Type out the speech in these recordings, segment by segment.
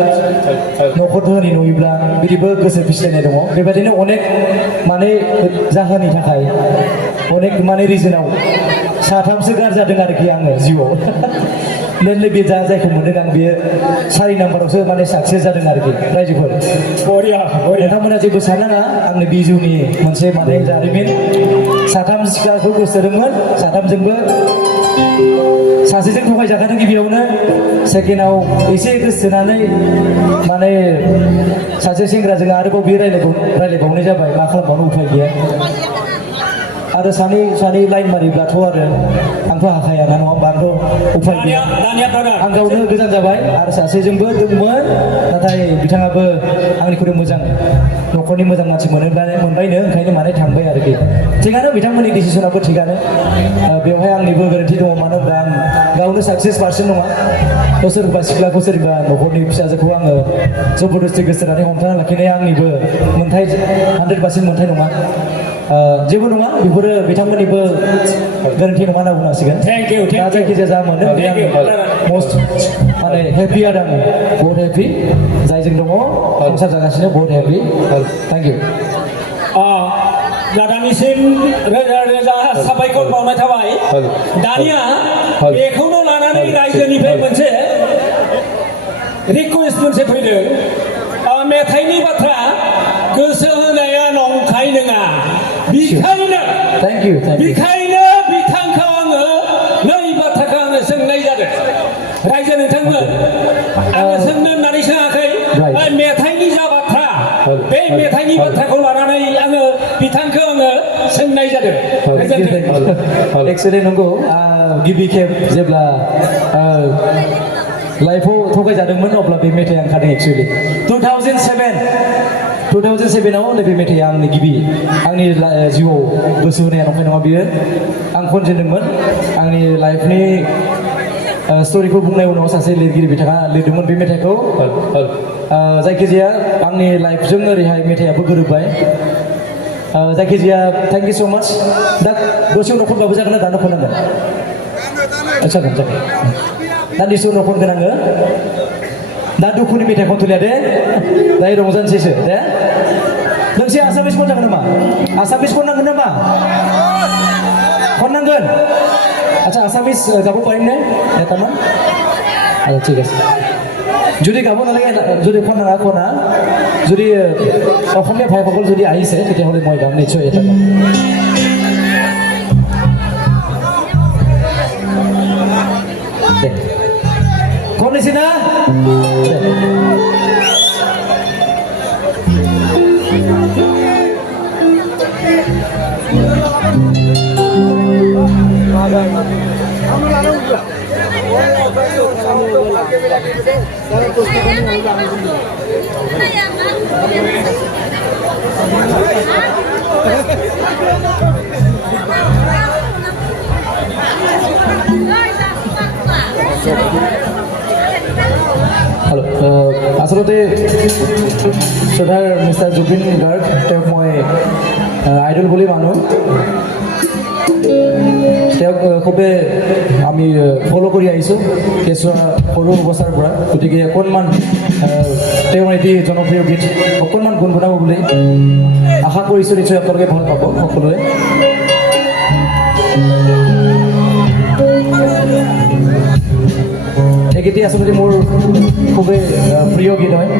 न'खरफोरनि नुयोब्ला बिदिबो गोसो फिस्लायनाय दङ बेबायदिनो अनेक माने जाहोननि थाखाय अनेक माने रिजनाव साथामसो गारजादों आरोखि आङो जिउआव मेनलि बे जायखौ मोनदों आं बेयो 4 नाम्बारावसो माने साक्सेस जादों आरोखि रायजोफोर नोंथांमोना जेबो साननाङा आंनि बे जिउनि मोनसे माने जारिमिन साथाम सिख्लाखौ गोसोदोंमोन साथामजोंबो सासेजों थगायजाखादों गिबियावनो सेकेन्डआव एसे गोसोनानै माने सासे सेंग्राजों आरोबाव बे रायलायबावनाय जाबाय मा खालामबावनो उफाय गैया आरो सानै लाइन मारिब्लाथ' आरो आंथ' हाखाया ना नङा होमबा आंथ' उफाय गैया आं गावनो गोजान जाबाय आरो सासेजोंबो दंमोन नाथाय बिथाङाबो आंनिख्रुइ मोजां न'खरनि मोजां मानसि मोनबायनो ओंखायनो माने थांबाय आरोखि थिगानो बिथांमोननि डिसिसनाबो थिगानो बेवहाय आंनिबो गोरोन्थि दङ मानो होनबा आं गावनो साक्सेस पार्सन नङा सोरबा सिख्लाखौ सोरबा न'खरनि फिसाजोखौ आङो जबरदस्ति गोसोनानै हमथाना लाखिनाया आंनिबो मोन्थाय 100% मोन्थाय नङा जेबो नङा बेफोरो बिथांमोननिबो गोरोन्थि नङा होनना बुंनांसिगोन दा जायखिजाया जा मोनो बे आं मस्ट माने हेपि आरो आङो बहुत हेपि जायजों दङ संसार जागासिनो बहुत हेपि थेंक इउ दादानिसिम रोजा रोजा साबायखर बावनाय थाबाय दानिया बेखौनो लानानै रायजोनिफ्राय मोनसे रिकुवेस्ट मोनसे फैदों मेथाइनि बाथ्रा गोसो होनाया नंखाय नङा बिखायनो बिथांखौ आङो नै बाथ्राखौ आङो सोंनाय जादों रायजो नोंथांमोन आङो सोंनो होननानै सोङाखै मेथाइनि जा बाथ्रा बे मेथाइनि बाथ्राखौ लानानै आङो बिथांखौ आङो सोंनाय जादों एक्सुवेलि नंगौ गिबि खेब जेब्ला लाइफआव थगायजादोंमोन अब्ला बे मेथाइ ओंखारदों एक्सुवेलि 2007आव नैबे मेथाइआ आंनि गिबि आंनि जिउआव गोसो होनाया नंखाय नङा बियो आं खनजेनदोंमोन आंनि लाइफनि स्ट'रिखौ बुंनाय उनाव सासे लिरगिरि बिथाङा लिरदोंमोन बे मेथाइखौ जायखिजाया आंनि लाइफजों ओरैहाय मेथाइआबो गोरोबबाय जायखिजाया थेंक इउ स' माच दा दसे उनाव खनबाबो जागोन ना दानो खननांगोन जागोन दान्दिसे उनाव खनगोन आङो दा दुखुनि मेथाइ खनथ'लिया दे दायो रंजानोसैसो दे नोंसे आसामिस खनजागोन नामा आसामिस खननांगोन नामा खननांगोन আচ্ছা আসামিজ গাব পাৰিম নে এটামান আচ্ছা ঠিক আছে যদি গাব নালাগে যদি খনা খনা যদি অসমীয়া ভাইসকল যদি আহিছে তেতিয়াহ'লে মই গাম নিশ্চয় এটা খনিছি না Hello, আচলতে শ্ৰদ্ধাৰ মিষ্টাৰ জুবিন গাৰ্গ তেওঁক মই আইডল বুলি মানো তেওঁক খুবেই আমি ফ'ল' কৰি আহিছোঁ কেঁচুৱা সৰু অৱস্থাৰ পৰা গতিকে অকণমান তেওঁৰ এটি জনপ্ৰিয় গীত অকণমান গুণগুণাব বুলি আশা কৰিছোঁ নিশ্চয় আপোনালোকে ভাল পাব সকলোৱে এই গীতটি আচলতে মোৰ খুবেই প্ৰিয় গীত হয়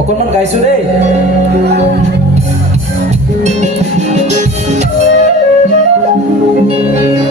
অকণমান গাইছোঁ দেই